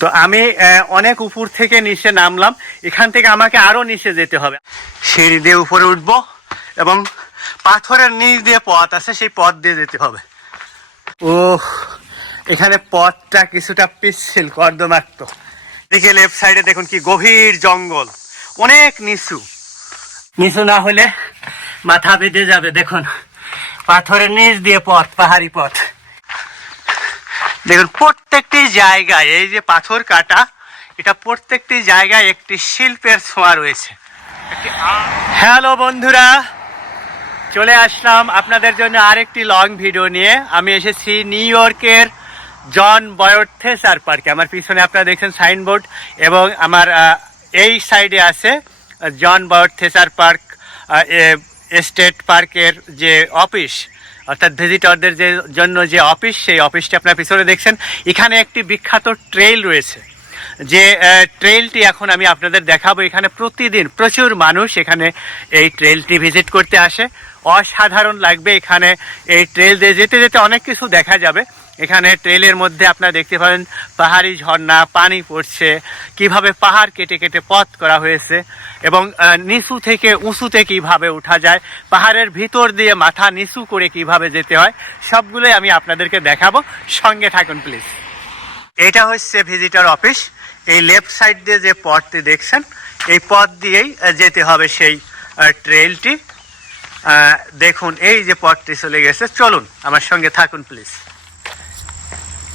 তো আমি অনেক উপর থেকে নিচে নামলাম। এখান থেকে আমাকে আরও নিচে যেতে হবে। সিঁড়ি দিয়ে উপরে উঠবো এবং পাথরের নিচ দিয়ে পথ আছে, সেই পথ দিয়ে যেতে হবে। ও এখানে পথটা কিছুটা পিচ্ছিল, কর্দমাক্ত। এদিকে লেফট সাইডে দেখুন কি গভীর জঙ্গল, অনেক নিচু। নিচু না হলে মাথা বেঁধে যাবে, দেখুন। পাথরের নিচ দিয়ে পথ, পাহাড়ি পথ। দেখুন, প্রত্যেকটি জায়গায়, এই যে পাথর কাটা, এটা প্রত্যেকটি জায়গায় একটি শিল্পের ছোঁয়া রয়েছে। হ্যালো বন্ধুরা, চলে আসলাম আপনাদের জন্য আরেকটি লং ভিডিও নিয়ে। আমি এসেছি নিউ ইয়র্কের জন বয়ট থেসার পার্কে। আমার পিছনে আপনারা দেখছেন সাইনবোর্ড এবং আমার এই সাইডে আছে John Boyd Thacher park state পার্কের যে অফিস। অর্থাৎ ভিজিটরদের যে জন্য যে অফিস সেই অফিসটি আপনার পিছনে দেখছেন। এখানে একটি বিখ্যাত ট্রেইল রয়েছে। যে ট্রেলটি এখন আমি আপনাদের দেখাবো। এখানে প্রতিদিন প্রচুর মানুষ এখানে এই ট্রেইলটি ভিজিট করতে আসে। অসাধারণ লাগবে এখানে এই ট্রেল দিয়ে যেতে যেতে অনেক কিছু দেখা যাবে। এখানে ট্রেলের মধ্যে আপনারা দেখতে পারেন, পাহাড়ি ঝর্ণা, পানি পড়ছে, কীভাবে পাহাড় কেটে কেটে পথ করা হয়েছে এবং নিচু থেকে উঁচুতে কীভাবে ওঠা যায়, পাহাড়ের ভিতর দিয়ে মাথা নিচু করে কীভাবে যেতে হয়, সবগুলোই আমি আপনাদেরকে দেখাবো। সঙ্গে থাকুন প্লিজ এটা হচ্ছে ভিজিটর অফিস এই লেফট সাইড দিয়ে যে পথটি দেখছেন, এই পথ দিয়েই যেতে হবে সেই ট্রেলটি দেখুন, এই যে পথটি চলে গেছে। চলুন, আমার সঙ্গে থাকুন প্লিজ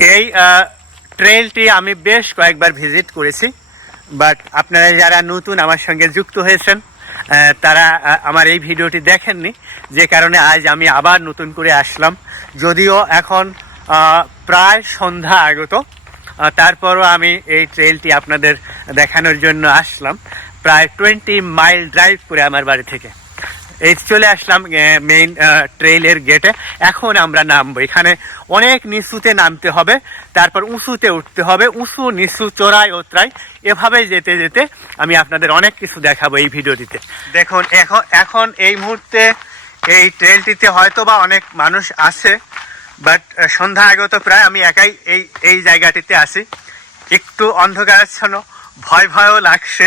এই আহ, ট্রেইলটি আমি বেশ কয়েকবার ভিজিট করেছি বাট আপনারা যারা নতুন আমার সঙ্গে যুক্ত হয়েছেন তারা আমার এই ভিডিওটি দেখেননি যে কারণে আজ আমি আবার নতুন করে আসলাম। যদিও এখন প্রায় সন্ধ্যা আগত তারপরও আমি এই ট্রেইলটি আপনাদের দেখানোর জন্য আসলাম। প্রায় টোয়েন্টি মাইল ড্রাইভ করে আমার বাড়ি থেকে। এই চলে আসলাম মেইন ট্রেইলের গেটে এখন আমরা নামবো। এখানে অনেক নিচুতে নামতে হবে, তারপর উঁচুতে উঠতে হবে। উঁচু, নিচু চড়াই ওতরাই। এভাবে যেতে যেতে আমি আপনাদের অনেক কিছু দেখাবো এই ভিডিওটিতে। দেখুন, এখন এখন এই মুহূর্তে এই ট্রেলটিতে হয়তো বা অনেক মানুষ আছে বাট সন্ধ্যা আগত প্রায় আমি একাই এই এই জায়গাটিতে আসি একটু অন্ধকারাচ্ছন্ন, ভয়, ভয়ও লাগছে।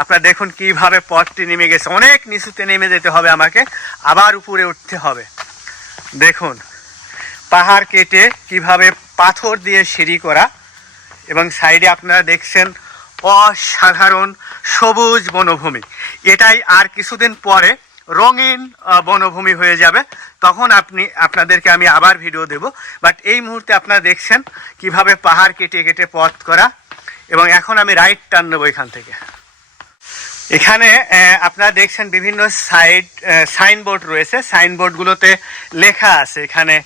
আপনারা দেখুন কীভাবে পথটি নেমে গেছে। অনেক নিচুতে নেমে যেতে হবে আমাকে, আবার উপরে উঠতে হবে। দেখুন, পাহাড় কেটে কীভাবে পাথর দিয়ে সিঁড়ি করা এবং সাইডে আপনারা দেখছেন অসাধারণ সবুজ বনভূমি। এটাই আর কিছুদিন পরে রঙিন বনভূমি হয়ে যাবে। তখন আপনি, আপনাদেরকে আমি আবার ভিডিও দেব। বাট এই মুহূর্তে আপনারা দেখছেন কীভাবে পাহাড় কেটে কেটে পথ করা এবং এখন আমি রাইট টার্ন নেব এখান থেকে। এখানে আপনারা দেখছেন বিভিন্ন সাইড সাইনবোর্ড রয়েছে। সাইনবোর্ডগুলোতে লেখা আছে এখানে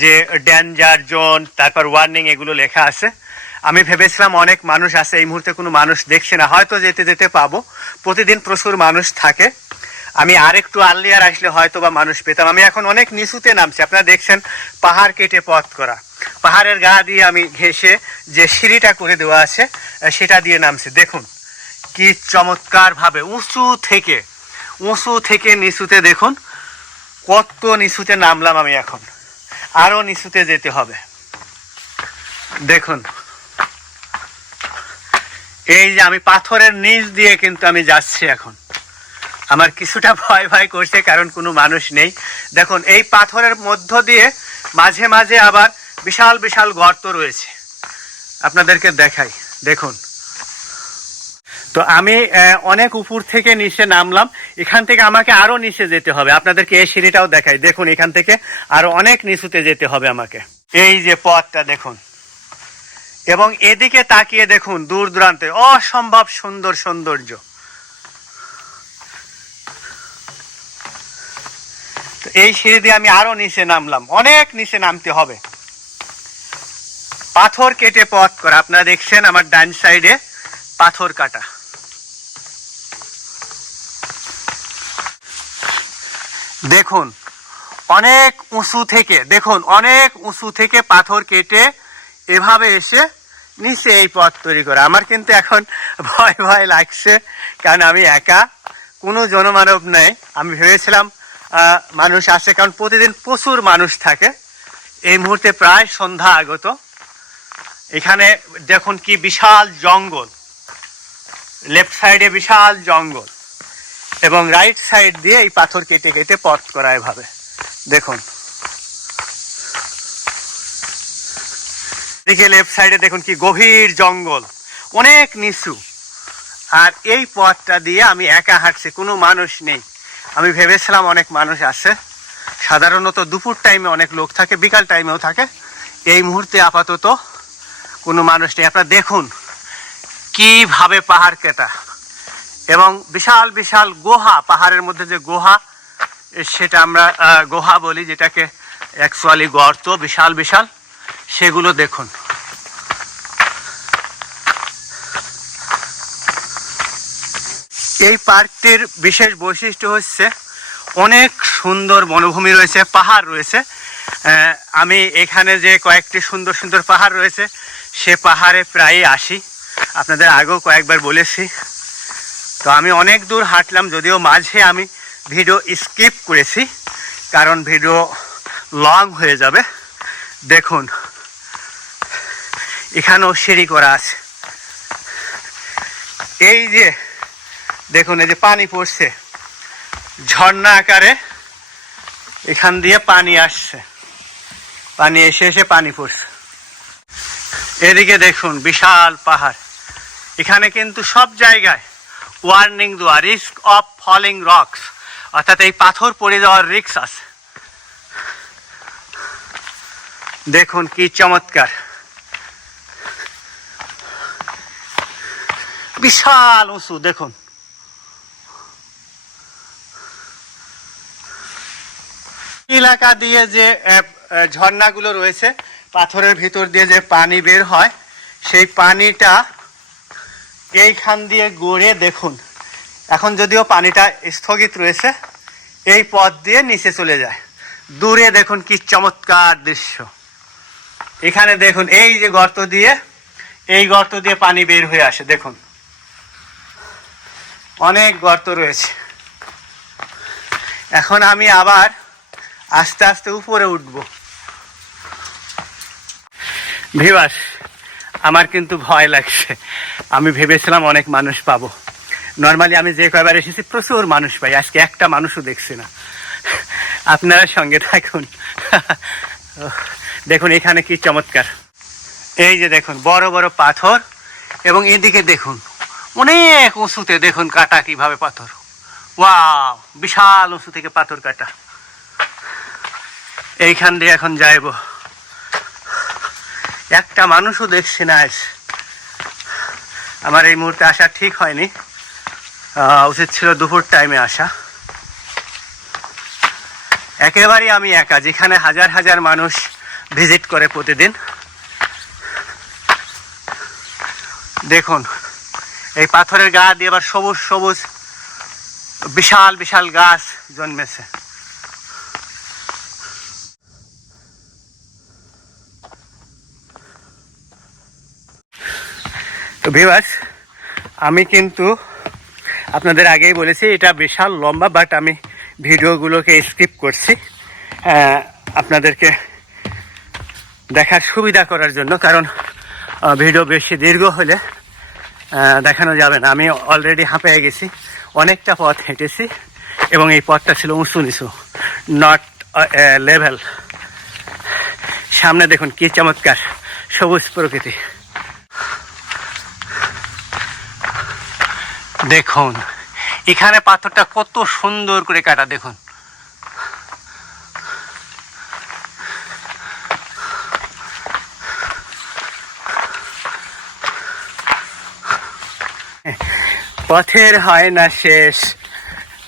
যে ড্যাঞ্জার জোন, তারপর ওয়ার্নিং এগুলো লেখা আছে। আমি ভেবেছিলাম অনেক মানুষ আছে, এই মুহূর্তে কোনো মানুষ দেখছে না। হয়তো যেতে যেতে পাবো। প্রতিদিন প্রচুর মানুষ থাকে। আমি আরেকটু আর্লিয়ার আসলে হয়তো বা মানুষ পেতাম। আমি এখন অনেক নিচুতে নামছি। আপনারা দেখছেন পাহাড় কেটে পথ করা। পাহাড়ের গা দিয়ে আমি ঘেসে যে সিঁড়িটা করে দেওয়া আছে সেটা দিয়ে নামছি। দেখুন। কি চমৎকার ভাবে উঁচু থেকে উঁচু থেকে নিচুতে দেখুন, কত নিচুতে নামলাম আমি এখন। আরও নিচুতে যেতে হবে। দেখুন, এই যে আমি পাথরের নিচ দিয়ে কিন্তু আমি যাচ্ছি এখন। আমার কিছুটা ভয় ভয় করছে, কারণ কোনো মানুষ নেই। দেখুন, এই পাথরের মধ্য দিয়ে মাঝে মাঝে আবার বিশাল বিশাল গর্ত রয়েছে। আপনাদেরকে দেখাই। দেখুন তো আমি অনেক উপর থেকে নিচে নামলাম। এখান থেকে আমাকে আরও নিচে যেতে হবে। আপনাদেরকে এই সিঁড়িটাও দেখাই। দেখুন, এখান থেকে আরও অনেক নিচুতে যেতে হবে আমাকে। এই যে পথটা, দেখুন। এবং এদিকে তাকিয়ে দেখুন, দূর দূরান্তে। অসম্ভব সুন্দর সৌন্দর্য। এই সিঁড়ি দিয়ে আমি আরও নিচে নামলাম। অনেক নিচে নামতে হবে। পাথর কেটে পথ করা। আপনারা দেখছেন আমার ডান সাইডে পাথর কাটা। দেখুন, অনেক উঁচু থেকে, দেখুন, অনেক উঁচু থেকে পাথর কেটে এভাবে এসে নিচে এই পথ তৈরি করা। আমার কিন্তু এখন ভয় ভয় লাগছে, কারণ আমি একা, কোনো জনমানব নেই। আমি ভেবেছিলাম মানুষ আসে, কারণ প্রতিদিন প্রচুর মানুষ থাকে। এই মুহূর্তে প্রায় সন্ধ্যা আগত। এখানে দেখুন কি বিশাল জঙ্গল। লেফট সাইডে বিশাল জঙ্গল। এবং রাইট সাইড দিয়ে এই পাথর কেটে কেটে পথ করা এভাবে। দেখুন। দিকে লেফট সাইডে দেখুন কি গভীর জঙ্গল। অনেক নিচু। আর এই পথটা দিয়ে আমি একা হাঁটছি, কোনো মানুষ নেই। আমি ভেবেছিলাম অনেক মানুষ আছে। সাধারণত দুপুর টাইমে অনেক লোক থাকে, বিকাল টাইমেও থাকে। এই মুহূর্তে আপাতত কোনো মানুষ নেই। আপনারা দেখুন কীভাবে পাহাড় কেটা। এবং বিশাল বিশাল গুহা, পাহাড়ের মধ্যে যে গুহা, সেটা আমরা গুহা বলি, যেটাকে অ্যাকচুয়ালি গর্ত, বিশাল বিশাল, সেগুলো দেখুন। এই পার্কটির বিশেষ বৈশিষ্ট্য হচ্ছে, অনেক সুন্দর বনভূমি রয়েছে, পাহাড় রয়েছে। আমি এখানে যে কয়েকটি সুন্দর সুন্দর পাহাড় রয়েছে, সে পাহাড়ে প্রায়ই আসি। আপনাদের আগেও কয়েকবার বলেছি তো আমি অনেক দূর হাঁটলাম, যদিও মাঝে আমি ভিডিও স্কিপ করেছি, কারণ ভিডিও লং হয়ে যাবে। দেখুন, এখানেও সিঁড়ি করা আছে। এই যে, দেখুন, এই যে পানি পড়ছে। ঝর্ণা আকারে এখান দিয়ে পানি আসছে। পানি এসে এসে পানি পড়ছে। এদিকে দেখুন, বিশাল পাহাড়। এখানে কিন্তু সব জায়গায় ওয়ার্নিং দেওয়া রিস্ক অফ ফলিং রক্স অর্থাৎ এই পাথর পড়ে যাওয়ার রিস্ক আছে। দেখুন কি চমৎকার। বিশাল উঁচু, দেখুন। এলাকা দিয়ে যে ঝর্ণাগুলো রয়েছে, পাথরের ভিতর দিয়ে যে পানি বের হয়, সেই পানিটা এইখান দিয়ে গড়ে দেখুন। এখন যদিও পানিটা স্থগিত রয়েছে, এই পথ দিয়ে নিচে চলে যায়। দূরে দেখুন কি চমৎকার দৃশ্য। এখানে দেখুন, এই যে গর্ত দিয়ে, এই গর্ত দিয়ে পানি বের হয়ে আসে, দেখুন। অনেক গর্ত রয়েছে। এখন আমি আবার আস্তে আস্তে উপরে উঠব। ভিবাস আমার কিন্তু ভয় লাগছে। আমি ভেবেছিলাম অনেক মানুষ পাবো। নর্মালি আমি যে কয়বার এসেছি, প্রচুর মানুষ পাই। আজকে একটা মানুষও দেখছি না। আপনারা সঙ্গে থাকুন। দেখুন, এখানে কি চমৎকার। এই যে দেখুন, বড় বড় পাথর এবং এদিকে দেখুন, অনেক উঁচুতে দেখুন কাটা কীভাবে পাথর। ওয়াও, বিশাল উঁচু থেকে পাথর কাটা। এইখান দিয়ে এখন যাইব। একটা মানুষও দেখছি না আজ। আমার এই মুহূর্তে আসা ঠিক হয়নি। উচিত ছিল দুপুর টাইমে আসা। একেবারেই আমি একা, যেখানে হাজার হাজার মানুষ ভিজিট করে প্রতিদিন। দেখুন, এই পাথরের গা দিয়ে আবার সবুজ সবুজ, বিশাল বিশাল গাছ জন্মেছে। ভিভাস আমি কিন্তু আপনাদের আগেই বলেছি, এটা বিশাল লম্বা বাট আমি ভিডিওগুলোকে স্কিপ করছি। আপনাদেরকে দেখার সুবিধা করার জন্য, কারণ ভিডিও বেশি দীর্ঘ হলে দেখানো যাবে না। আমি অলরেডি হাঁপিয়ে গেছি, অনেকটা পথ হেঁটেছি, এবং এই পথটা ছিল উঁচু নিচু নট লেভেল সামনে দেখুন কি চমৎকার, সবুজ প্রকৃতি। দেখুন, এখানে পাথরটা কত সুন্দর করে কাটা, দেখুন। পথের হয় না শেষ,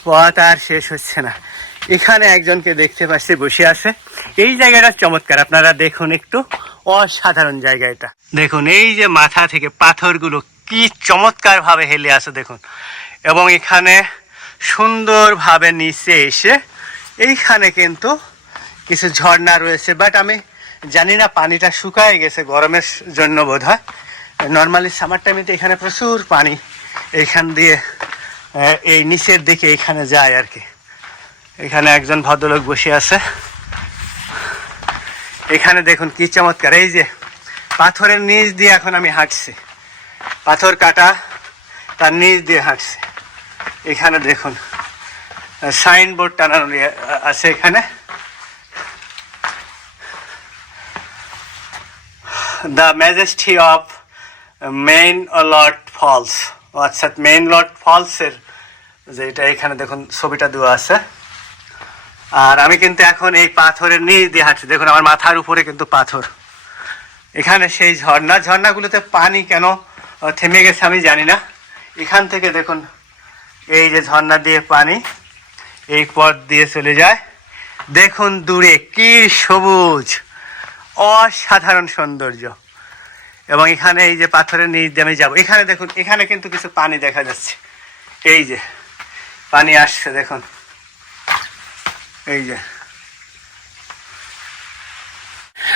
পথ আর শেষ হচ্ছে না। এখানে একজনকে দেখতে পাচ্ছি বসে আছে। এই জায়গাটা চমৎকার, আপনারা দেখুন একটু। অসাধারণ জায়গা এটা। দেখুন, এই যে মাথা থেকে পাথরগুলো কি চমৎকার ভাবে হেলে আছে দেখুন। এবং এখানে সুন্দরভাবে নিচে এসে এইখানে কিন্তু কিছু ঝর্ণা রয়েছে বাট আমি জানি না পানিটা শুকায় গেছে গরমের জন্য বোধ হয় নর্মালি সামার টাইমে তো এখানে প্রচুর পানি এইখান দিয়ে এই নিচের দিকে এখানে যায় আর কি। এখানে একজন ভদ্রলোক বসে আছে। এখানে দেখুন কি চমৎকার, এই যে পাথরের নিচ দিয়ে এখন আমি হাঁটছি। পাথর কাটা, তার নিচ দিয়ে হাঁটছি। এখানে দেখুন, সাইনবোর্ড টানানো ইয়ে- আছে এখানে। The majesty of Minelot Falls অর্থাৎ মেইন লট ফলসের যে এটা এখানে দেখুন, ছবিটা দেওয়া আছে। আর আমি কিন্তু এখন এই পাথরের নিচ দিয়ে হাঁটছি। দেখুন, আমার মাথার উপরে কিন্তু পাথর। এখানে সেই ঝর্ণা, ঝর্ণাগুলোতে পানি কেন থেমে গেছে আমি জানি না। এখান থেকে দেখুন, এই যে ঝর্ণা দিয়ে পানি, এই পথ দিয়ে চলে যায়। দেখুন দূরে কি সবুজ, অসাধারণ সৌন্দর্য। এবং এখানে এই যে পাথরের নিচ দিয়ে আমি যাব। এখানে দেখুন, এখানে কিন্তু কিছু পানি দেখা যাচ্ছে। এই যে, পানি আসছে, দেখুন। এই যে।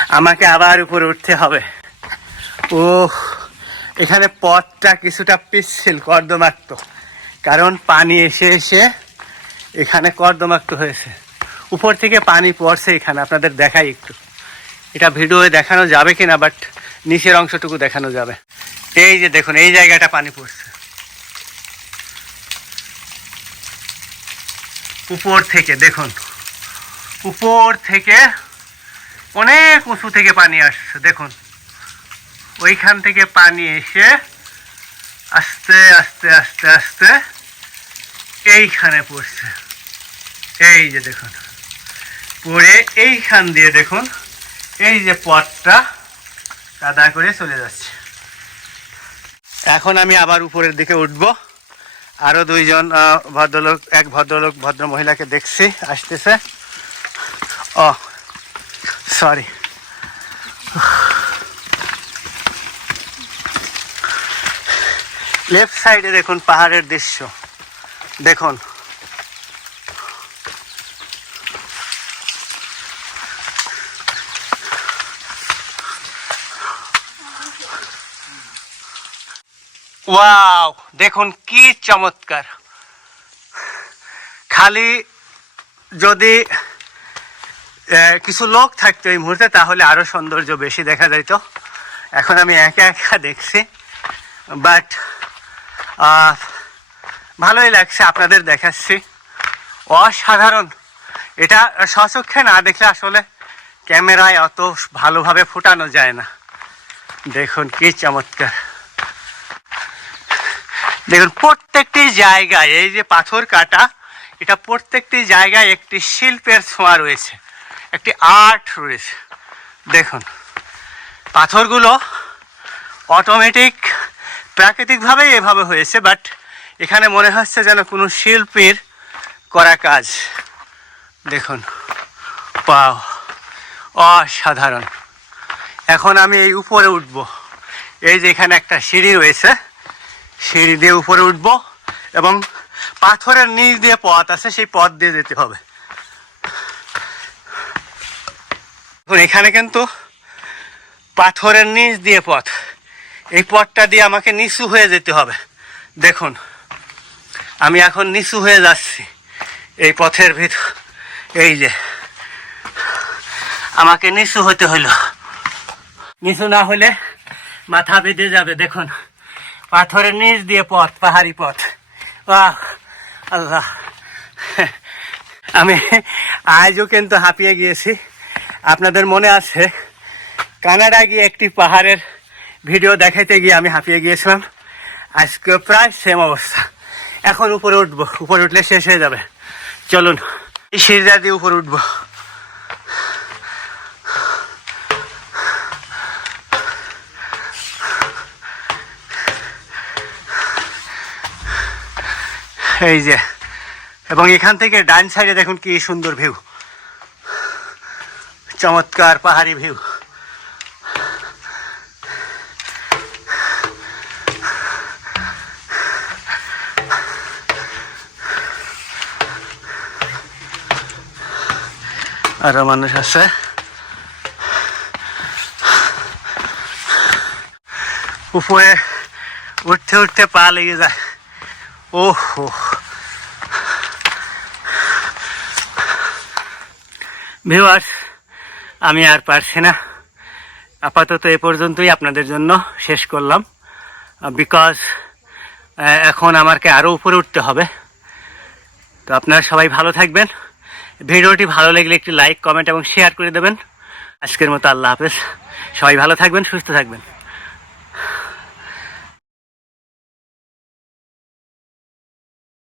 আমাকে আবার উপরে উঠতে হবে। ও এখানে পথটা কিছুটা পিচ্ছিল, কর্দমাক্ত। কারণ পানি এসে এসে এখানে কর্দমাক্ত হয়েছে। উপর থেকে পানি পড়ছে এখানে, আপনাদের দেখাই একটু। এটা ভিডিওয়ে দেখানো যাবে কিনা, বাট নিচের অংশটুকু দেখানো যাবে। এই যে দেখুন, এই জায়গাটা পানি পড়ছে। উপর থেকে, দেখুন। উপর থেকে অনেক উঁচু থেকে পানি আসছে, দেখুন। ওইখান থেকে পানি এসে আস্তে আস্তে আস্তে আস্তে এইখানে পড়ছে। এই যে দেখুন, পড়ে এইখান দিয়ে দেখুন, এই যে পথটা কাদা করে চলে যাচ্ছে। এখন আমি আবার উপরের দিকে উঠব। আরও দুইজন ভদ্রলোক, এক ভদ্রলোক, ভদ্র মহিলাকে দেখছি, আসতেছে। ও সরি লেফট সাইডে দেখুন পাহাড়ের দৃশ্য। দেখুন। ওয়াও, দেখুন কি চমৎকার। খালি যদি কিছু লোক থাকতো এই মুহূর্তে, তাহলে আরও সৌন্দর্য বেশি দেখা যাইতো। এখন আমি একা একা দেখছি, বাট ভালোই লাগছে আপনাদের দেখাচ্ছি। অসাধারণ। এটা সচক্ষে না দেখলে আসলে ক্যামেরায় অত ভালোভাবে ফুটানো যায় না। দেখুন কি চমৎকার। দেখুন, প্রত্যেকটি জায়গায়, এই যে পাথর কাটা, এটা প্রত্যেকটি জায়গায় একটি শিল্পের ছোঁয়া রয়েছে। একটি আর্ট রয়েছে। দেখুন, পাথরগুলো অটোমেটিক প্রাকৃতিকভাবেই এভাবে হয়েছে বাট এখানে মনে হচ্ছে যেন কোনো শিল্পীর করা কাজ। দেখুন, পাও, অসাধারণ। এখন আমি এই উপরে উঠব। এই যে এখানে একটা সিঁড়ি রয়েছে, সিঁড়ি দিয়ে উপরে উঠব এবং পাথরের নিচ দিয়ে পথ আছে, সেই পথ দিয়ে যেতে হবে। এখানে কিন্তু পাথরের নিচ দিয়ে পথ। এই পথটা দিয়ে আমাকে নিচু হয়ে যেতে হবে। দেখুন, আমি এখন নিচু হয়ে যাচ্ছি এই পথের ভিতর। এই যে, আমাকে নিচু হতে হলো। নিচু না হলে মাথা বেঁধে যাবে, দেখুন। পাথরের নিচ দিয়ে পথ, পাহাড়ি পথ। আহ আল্লাহ। আমি আজও কিন্তু হাঁপিয়ে গিয়েছি। আপনাদের মনে আছে, কানাডা গিয়ে একটি পাহাড়ের ভিডিও দেখাইতে গিয়ে আমি হাঁপিয়ে গিয়েছিলাম। আজকে প্রায় সেম অবস্থা। এখন উপরে উঠবো, উপরে উঠলে শেষ হয়ে যাবে। চলুন, এই সিঁড়িটা দিয়ে উপরে উঠবো। এই যে, এবং এখান থেকে ডান সাইডে দেখুন কি সুন্দর ভিউ চমৎকার পাহাড়ি ভিউ আরও মানুষ আছে। উপরে উঠতে উঠতে পা লেগে যায়। ওহো। ভিউয়ার্স, আমি আর পারছি না। আপাতত এ পর্যন্তই আপনাদের জন্য শেষ করলাম। বিকজ এখন আমাকে আরও উপরে উঠতে হবে। তো আপনারা সবাই ভালো থাকবেন। ভিডিওটি ভালো লাগলে একটি লাইক কমেন্ট এবং শেয়ার করে দেবেন। আজকের মতো আল্লাহ হাফেজ। সবাই ভালো থাকবেন, সুস্থ থাকবেন।